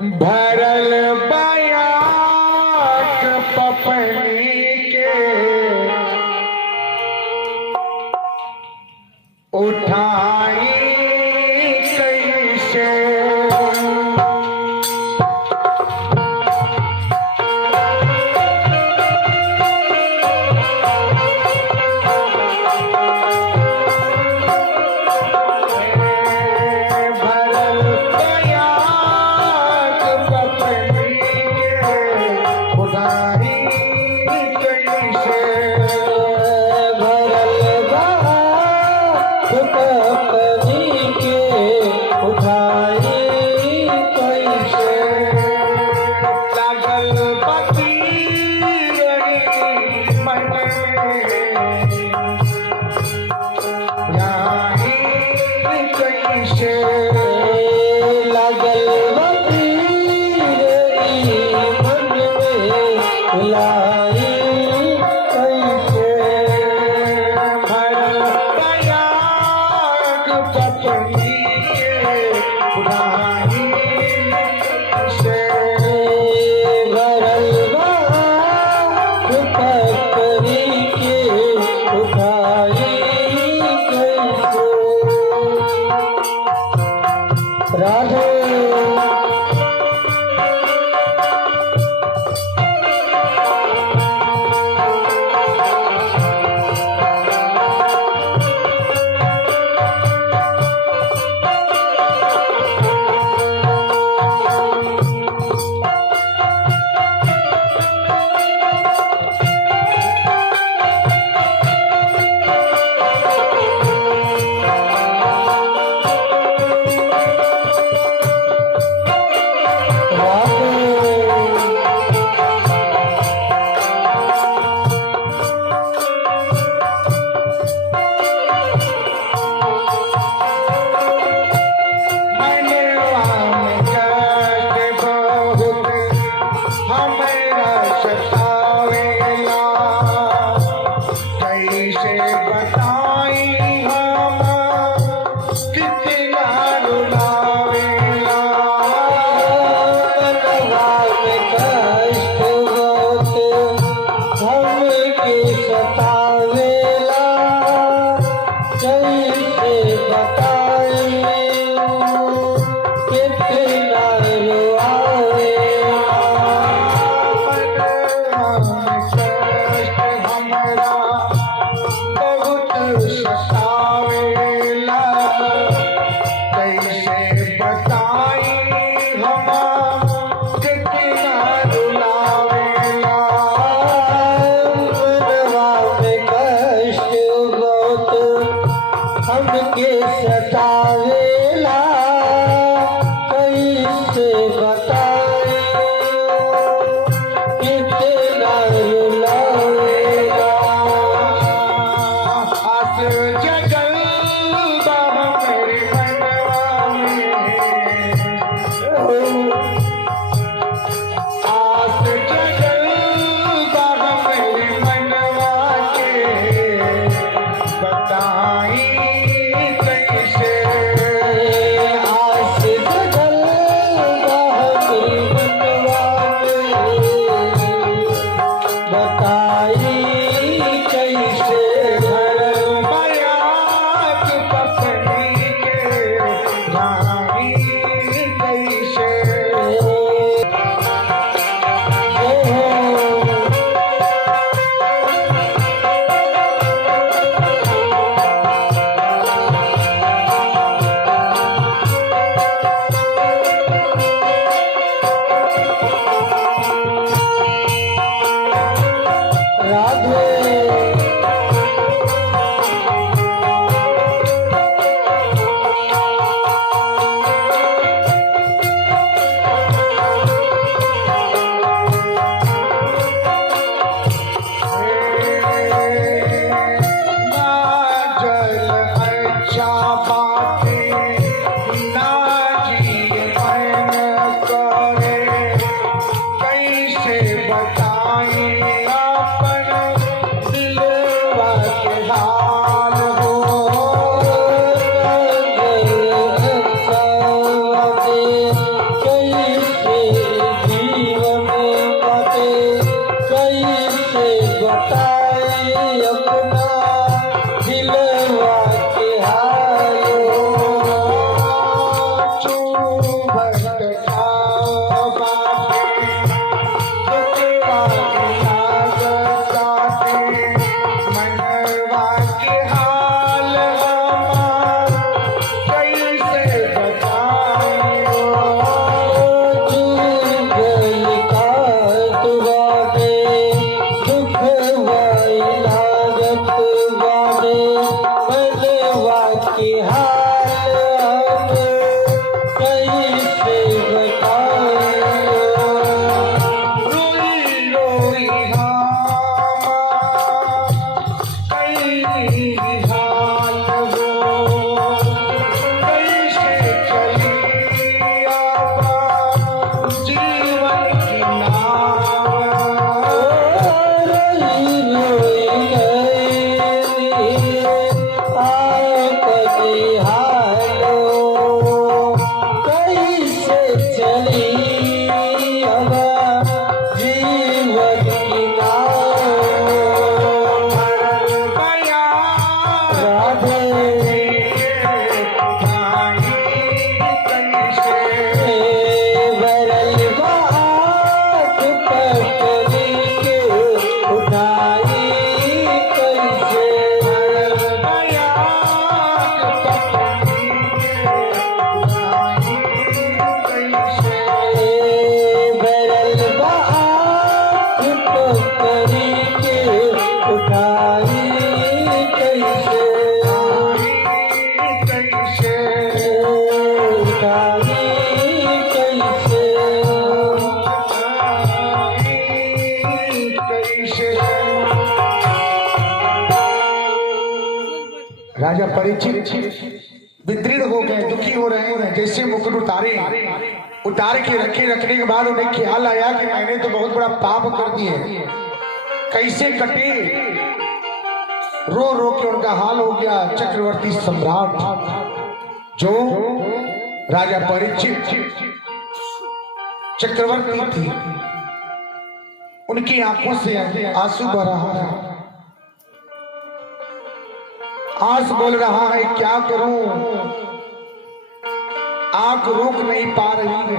भरल बयाक पपनी के उठाई कैसे। कैसे भरल बात पकड़ी के उठाई कैसे उठाई कैसे राजा परीक्षित विदृढ़ हो गए, दुखी हो रहे हैं। जैसे मुकुट उतार के रखने के बाद उन्हें ख्याल आया कि मैंने तो बहुत बड़ा पाप कर दिए, कैसे कटे। रो रो के उनका हाल हो गया। चक्रवर्ती सम्राट जो राजा परीक्षित चक्रवर्ती थी, उनकी आंखों से आंसू बह रहा है। आंस बोल रहा है, क्या करूं, आंख रोक नहीं पा रही है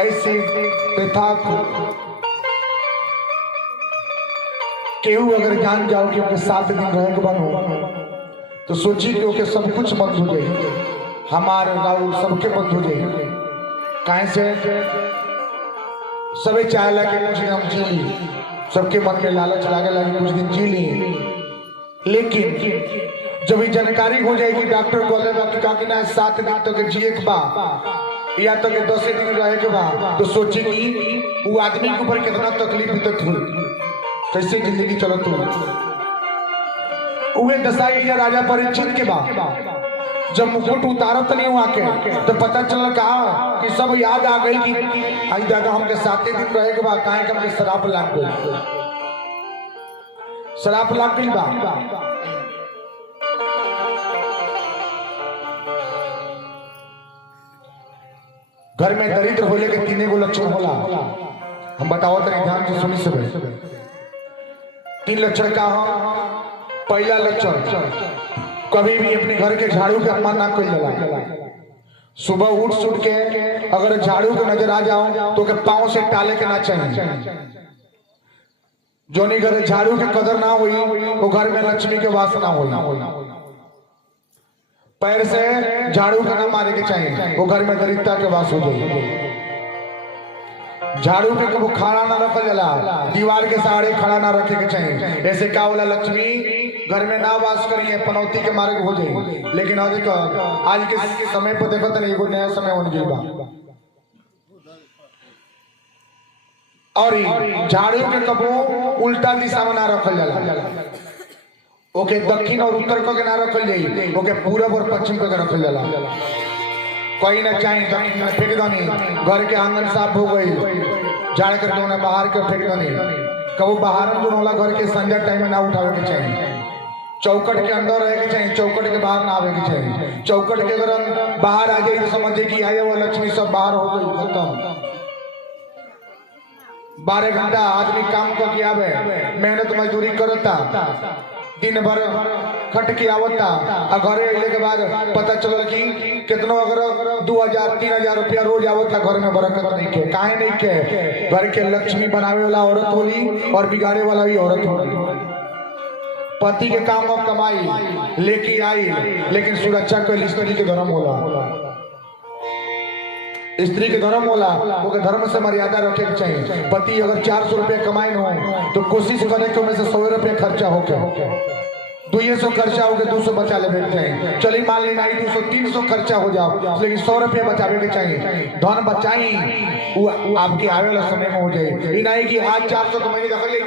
ऐसे व्यथा को। केहू अगर जान जाओ कि उनके 7 दिन रह के बनो तो सोची कि उनके सब कुछ बंद हो जाए, हमारे गाँव सबके बंद हो जाए। कहीं से सबे चाहेला कि कुछ दिन हम जी ली, सबके मन में लालच लागे लगे कुछ दिन जी ली। लेकिन जब ये जानकारी हो जाएगी डॉक्टर बोले कि ना 7 दिन तक जिए के बा या तो 10 दिन रहे के बा, तो सोचेगी वो आदमी के ऊपर कितना तकलीफ तक हुई, कैसे जिंदगी चलत हो। उहे दशा ये राजा परीक्षित के बा। जब मुकुट उतारत नहीं हुआ के तो पता चल कहा कि सब याद आ गई कि आज दादा हमके 7 दिन रहे के बा, काहे के हमके शराब लाग गई, शराब लाग गई बा। घर में दरिद्र होले के 3 गो लक्षण होला। हम बताओ तनी ध्यान से सुनी सब। 3 लक्षण का हो। पहला लक्षण, कभी भी अपने घर के झाड़ू के अपमान ना कइल जाला। सुबह उठ सुट के अगर झाड़ू के नजर आ जाओ तो के पांव से टाले के ना चाहिए। जोनी घर झाड़ू के कदर ना हुई वो घर में लक्ष्मी के वास ना हुई। पैर से झाड़ू का ना मारे के चाहिए, वो घर में दरिद्रता के वास हो जाए। झाड़ू के वो खाना ना रखल जाला, दीवार के सहारे खड़ा ना रखे के चाहिए। ऐसे का वाला लक्ष्मी घर में ना वास करिए, पनौती के मार्ग हो जाए। लेकिन आज के समय पर देखो तो एगो नया समय हो गई बा। और झाड़ू के कबो उल्टा दिशा में ना रखल जाला, ओके दक्षिण और उत्तर को के ना रखल जाई, ओके पूरब और पश्चिम को के रखल जाला। कोई ना चाहे दक्षिण में फेंक दनी, घर के आंगन साफ हो गई, झाड़ करके उन्हें बाहर के फेंक दनी। कबो बाहर जो होला घर के संध्या टाइम में ना उठावे के चाहिए। चौकट के अंदर रहे के चाहिए, चौकट के बाहर ना आवे के चाहिए। चौकट के अगर बाहर आ जाए तो समझे कि आए वो लक्ष्मी सब बाहर हो गई, खत्म। 12 घंटा आदमी काम करके आवे, मेहनत मजदूरी करता, दिन भर खट के आवता, घरे अइले के बाद पता चलल कि कितनो अगर 2000-3000 रुपया रोज आवता, घर में बरकत नहीं के। काहे नहीं के? घर के लक्ष्मी बनावे वाला औरत होली और बिगाड़े वाला भी औरत होली। पति के काम और कमाई लेके आई, लेकिन सुरक्षा के स्त्री के धर्म होला। स्त्री के धर्म होला, ओके धर्म से मर्यादा रखे के चाहिए। पति अगर 400 रुपया कमाए न हो तो कोशिश करे कि उनमें से 100 रुपया खर्चा होके 200 खर्चा हो गया, 200 बचा ले चाहिए। चलिए मान ली नहीं 200-300 खर्चा हो जाओ, लेकिन 100 रुपया बचावे के चाहिए। धन बचाई वो आपके आवे वाला समय में हो जाए। ये नहीं कि आज 400 कमाई रख ले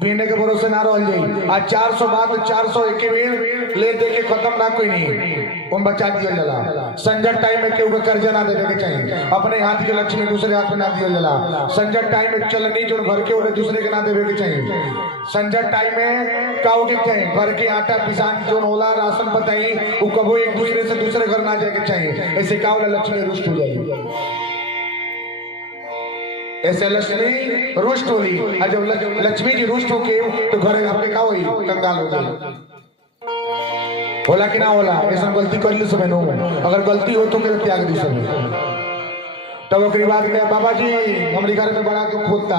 पीने के भरोसे ना रह जाए। आज 400 बाद 400 एक बेर ले दे के खत्म ना कोई नहीं, उन बचा दिया जाला। संजट टाइम में केहू के कर्जा ना देवे के चाहिए। अपने हाथ के लक्ष्मी दूसरे हाथ में ना दिया जाला। संजट टाइम में चलनी जो घर के उन्हें दूसरे के ना देवे के चाहिए। संजट टाइम में का के चाहिए घर के आटा पिसान जो होला राशन बताई वो कबो एक दूसरे से दूसरे घर ना जाए के चाहिए। ऐसे का लक्ष्मी रुष्ट हो जाएगी। ऐसे लक्ष्मी रुष्ट होली, और जब लक्ष्मी जी रुष्ट होके तो घर आपके का होई कंगाल हो जाए। होला कि ना होला? ऐसा गलती कर ली समय नो, अगर गलती हो तो मेरे त्याग दी समय। तब ओकरी बाद में बाबा जी हमारे घर में बड़ा दुख होता,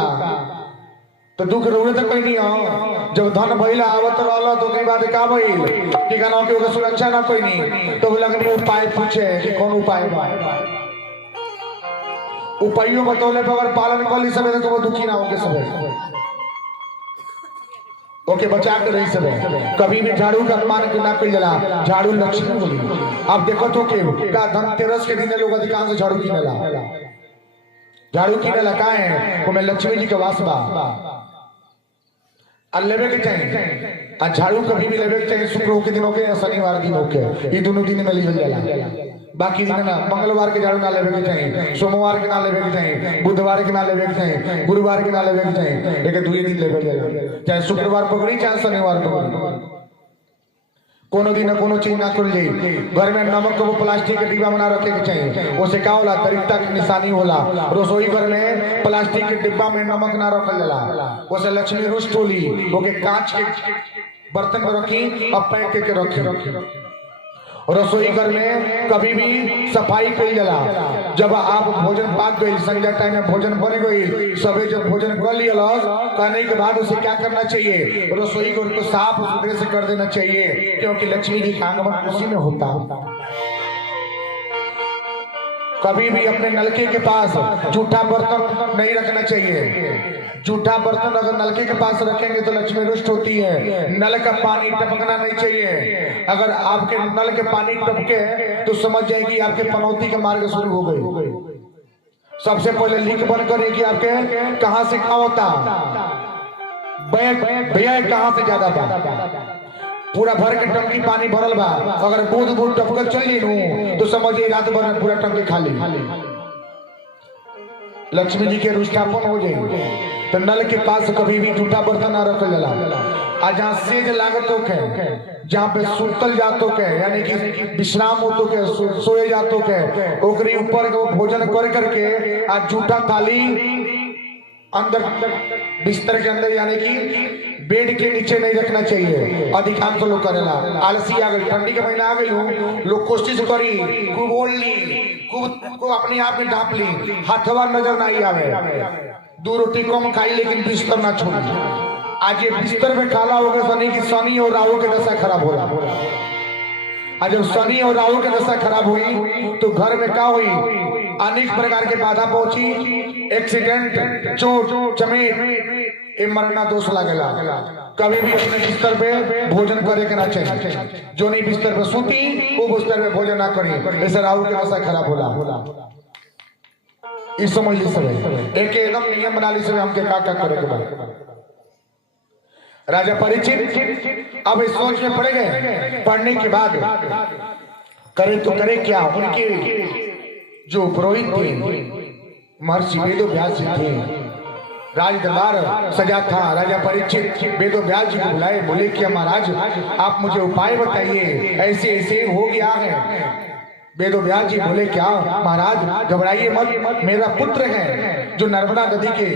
तो दुख रोने तक कोई नहीं हो। जब धन भइला आवत रहला तो ओकरी बाद का भइल कि गाना के सुरक्षा ना कोई नहीं, तो लगनी उपाय पूछे कि कौन उपाय बा। उपायों बतौले पर अगर पालन कर ली सब तो वो दुखी ना होंगे सब ओके बचा के रही सब कभी भी झाड़ू का अपमान के ना कर जला झाड़ू लक्ष्मी बोली। आप देखो तो के का धनतेरस के दिन लोग अधिकांश झाड़ू किनेला झाड़ू किनेला का है वो मैं लक्ष्मी जी के वास बा लेवे के चाहिए आ झाड़ू कभी भी लेवे के चाहिए शुक्र के दिनों के या शनिवार दिनों के ये दोनों दिन में लिखल जाला बाकी दिन ना मंगलवार के झाड़ू ना लेवे के चाहिए सोमवार के ना लेवे के चाहिए बुधवार के ना लेवे के चाहिए गुरुवार के ना लेवे के चाहिए लेकिन दो दिन लेवे के चाहे शुक्रवार पकड़ी चाहे शनिवार पकड़ी कोनो दिन कोनो चीज ना कर जाए। घर में नमक को प्लास्टिक के डिब्बा बना रखे के चाहिए उसे का होला दरिद्रता की निशानी होला। रसोई घर में प्लास्टिक के डिब्बा में नमक ना रखल जाला उसे लक्ष्मी रुष्ट होली ओके कांच के बर्तन में रखी और पैक के रखी। रसोई घर में कभी भी सफाई करी जाला जब आप भोजन पाक गई संध्या टाइम में भोजन बन गई सबे जब भोजन कर लिया करने के बाद उसे क्या करना चाहिए रसोई घर को साफ सुथरे से कर देना चाहिए क्योंकि लक्ष्मी जी का आगमन उसी में होता। कभी भी अपने नलके के पास जूठा बर्तन नहीं रखना चाहिए। जूठा बर्तन अगर नलके के पास रखेंगे तो लक्ष्मी रुष्ट होती है। नल का पानी टपकना नहीं चाहिए। अगर आपके नल के पानी टपके तो समझ जाएगी आपके पनौती का मार्ग शुरू हो गई। सबसे पहले लिंक बंद करें कि आपके कहां से क्या होता भैया कहां से ज्यादा था पूरा भर के टंकी पानी भरल बा अगर बूंद बूंद टपकल चली नू तो समझिए रात भर में पूरा टंकी खाली। लक्ष्मी जी के रुष्टापन हो जाए तो नल के पास कभी भी जूठा बर्तन ना रखल जाला। आ जहाँ सेज लागत हो के जहाँ पे सुतल जातो के यानी कि विश्राम होतो के सोए जातो के ओकरी ऊपर भोजन कर करके आ जूठा थाली अंदर बिस्तर के अंदर यानी कि बेड के नीचे नहीं रखना चाहिए। अधिकांश लोग करेला आलसी आ गई ठंडी के महीना आ गई लोग कोशिश करी खूब ओढ़ ली खूब अपने आप में ढांप ली हाथवा नजर नहीं आवे 2 रोटी कम खाई लेकिन बिस्तर ना छोड़ी। आज ये बिस्तर में काला हो गया सनी की शनि और राहु के दशा खराब हो रहा। आज जब शनि और राहु की दशा खराब हुई तो घर में क्या हुई अनेक प्रकार के बाधा पहुंची एक्सीडेंट चोट चमेट मरना दोष लागेला। कभी भी अपने बिस्तर पे भोजन करे के ना चाहिए। जो नहीं बिस्तर पे सूती वो बिस्तर पे भोजन ना करी ऐसे राहु की दशा खराब होला। इस समझ ली सब एक एकदम नियम बना ली सब हमके का करे के बाद। राजा परीक्षित अब इस सोच में पड़ गए पढ़ने के बाद करे तो करे क्या। उनके जो पुरोहित थे महर्षि वेदव्यास जी थे राज दरबार सजा था। राजा परीक्षित वेदव्यास जी को बुलाए बोले कि महाराज आप मुझे उपाय बताइए ऐसे ऐसे हो गया है। वेदव्यास जी बोले क्या महाराज घबराइए मत मेरा पुत्र है जो नर्मदा नदी के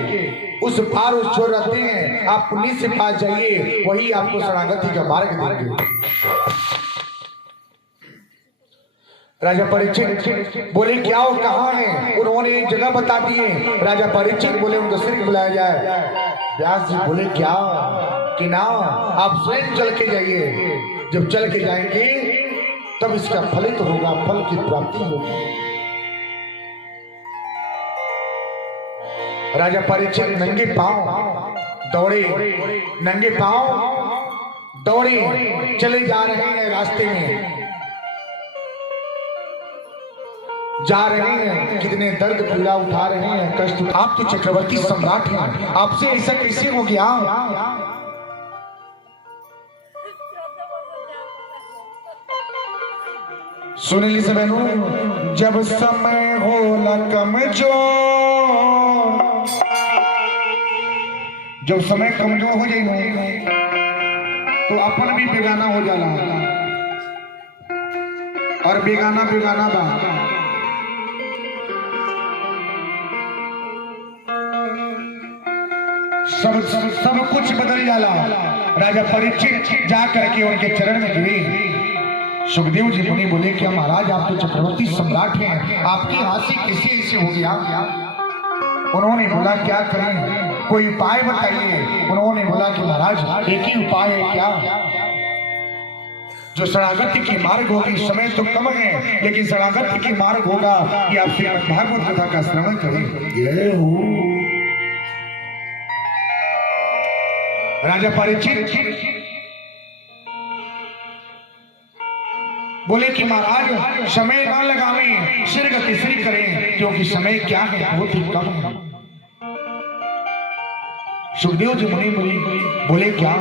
उस पार उस छोर रहते हैं आप पुलिस से पास जाइए वही आपको शरणागति का मार्ग देंगे। राजा परीक्षित बोले क्या वो कहाँ है उन्होंने एक जगह बता दी है। राजा परीक्षित बोले उनको सिर बुलाया जाए। व्यास जी बोले क्या कि ना आप स्वयं चल के जाइए जब चल के जाएंगे तब इसका फलित होगा फल की प्राप्ति होगी। राजा परीक्षित नंगे पांव दौड़े चले जा रहे हैं रास्ते में जा रहे हैं कितने दर्द पीड़ा उठा रहे हैं कष्ट। आप तो चक्रवर्ती सम्राट हैं आपसे ऐसा कैसे हो गया। सुन ली सब जब समय हो कमजोर जब समय कमजोर हो जाए तो अपन भी बेगाना हो जाला और बेगाना बेगाना बा। सब कुछ बदल जाला। राजा परीक्षित जा करके उनके चरण में गिरे। सुखदेव जी मुनि बोले कि महाराज आप तो चक्रवर्ती सम्राट हैं आपके हाथ से कैसे ऐसे हो गया। उन्होंने बोला क्या करें कोई उपाय बताइए। उन्होंने बोला कि महाराज एक ही उपाय है क्या। जो शरणागति की मार्ग होगी, समय तो कम है लेकिन शरणागति की मार्ग होगा कि आप श्रीमद् भागवत कथा का श्रवण करें। राजा परीक्षित बोले कि महाराज समय ना लगावें, शीघ्र गति से करें, क्योंकि समय क्या है बहुत ही कम है। सुखदेव जी मुनि बोले क्या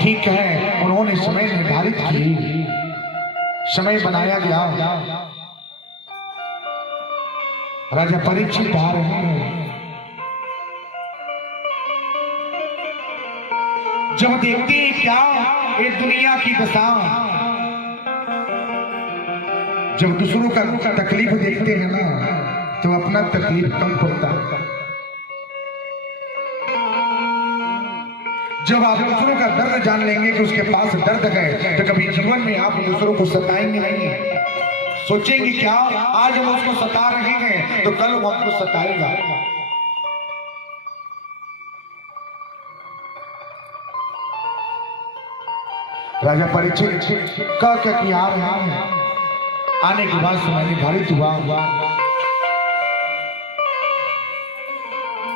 ठीक है। उन्होंने समय निर्धारित की, समय बनाया गया। राजा परीक्षित आ रहे हैं। जब देखते हैं क्या ये दुनिया की दशा, जब दूसरों का तकलीफ देखते हैं ना तो अपना तकलीफ कम पड़ता है। जब आप दूसरों का दर्द जान लेंगे कि उसके पास दर्द है तो कभी जीवन में आप दूसरों को सताएंगे नहीं। सोचेंगे क्या आज हम उसको सता रहे हैं तो कल वो हमको सताएगा। राजा परीक्षित का क्या किया है। आने के बाद समय निर्धारित हुआ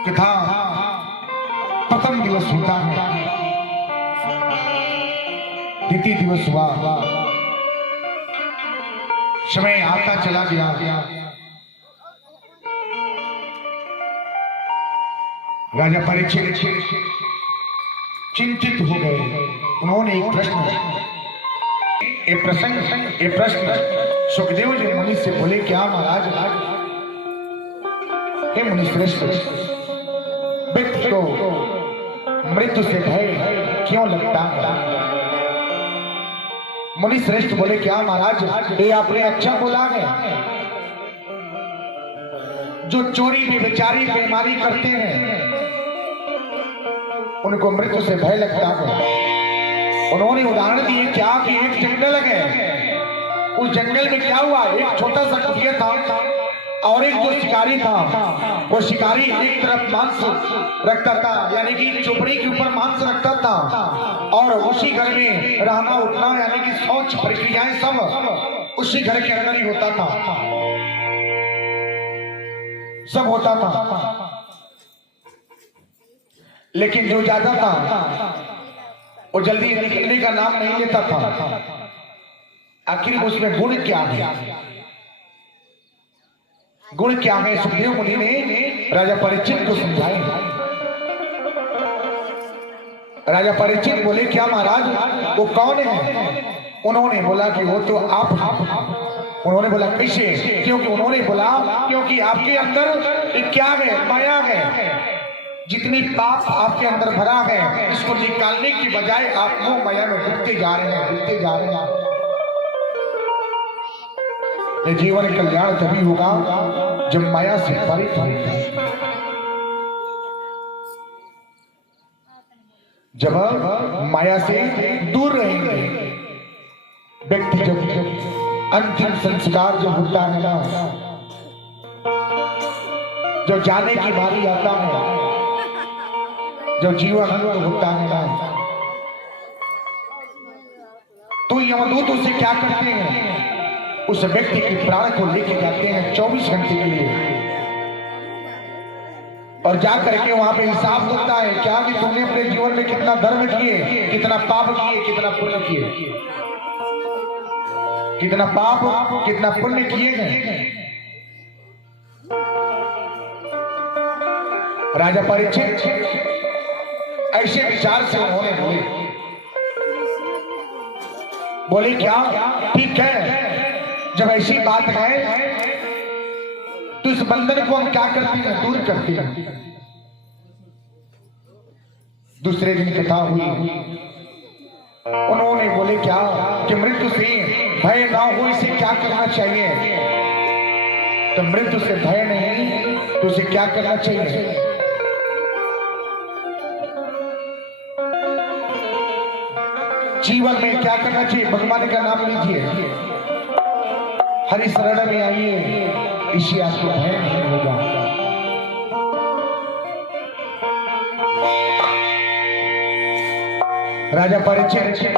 कि था प्रथम दिवस होता है, द्वितीय दिवस हुआ, समय आता चला गया। राजा परीक्षित चिंतित हो गए। उन्होंने एक प्रश्न सुखदेव जी मुनि से बोले क्या महाराज, हे मुनि श्रेष्ठ, व्यक्ति को मृत्यु से भय क्यों लगता है? मुनि श्रेष्ठ बोले क्या महाराज, ये आपने अच्छा बोला है। जो चोरी बेचारी बेईमानी करते हैं उनको मृत्यु से भय लगता है। उन्होंने उदाहरण दिए क्या कि एक जंगल है, उस जंगल में क्या हुआ, एक छोटा सा कुटिया था और एक जो शिकारी था, वो शिकारी एक तरफ मांस रखता था, यानी कि चोपड़ी के ऊपर मांस रखता था और उसी घर में रहना उठना यानी कि शौच प्रक्रियाएं सब उसी घर के अंदर ही होता था, सब होता था। लेकिन जो ज्यादा था वो जल्दी निकलने का नाम नहीं लेता था। आखिर उसमें गुण क्या है, गुण क्या है? सुखदेव मुनि ने राजा परीक्षित को समझाए। राजा परीक्षित बोले क्या महाराज वो कौन है? उन्होंने बोला कि वो तो आप। उन्होंने बोला कैसे? क्योंकि उन्होंने बोला क्योंकि आपके अंदर क्या है, माया है। जितनी पाप आपके अंदर भरा है इसको निकालने की बजाय आप वो माया में डूबते जा रहे हैं, डूबते जा रहे हैं। ये जीवन कल्याण तभी होगा जब माया से परित होगा। जब माया से दूर रहेंगे, व्यक्ति जब अंतिम संस्कार जब होता है ना, जो जाने की बारी आता है, जो जीवन अंत होता है ना, तो यमदूत उसे क्या करते हैं? उस व्यक्ति के प्राण को लेके जाते हैं 24 घंटे के लिए और जा करके वहां पे हिसाब होता है क्या कि तुमने अपने जीवन में कितना धर्म किए, कितना पाप किए, कितना पुण्य किए, कितना पाप कितना पुण्य किए हैं। राजा परीक्षित ऐसे विचार से उन्होंने बोले क्या ठीक है, जब ऐसी बात है तो इस बंधन को हम क्या करते हैं, दूर करते हैं। दूसरे दिन कथा हुई, उन्होंने बोले क्या कि मृत्यु से भय ना हो इसे क्या करना चाहिए? तो मृत्यु से भय नहीं तो उसे क्या करना चाहिए? जीवन में क्या करना चाहिए? भगवान का नाम लीजिए, हरि शरण में आइए, इसी आपको भय नहीं होगा। राजा परीक्षित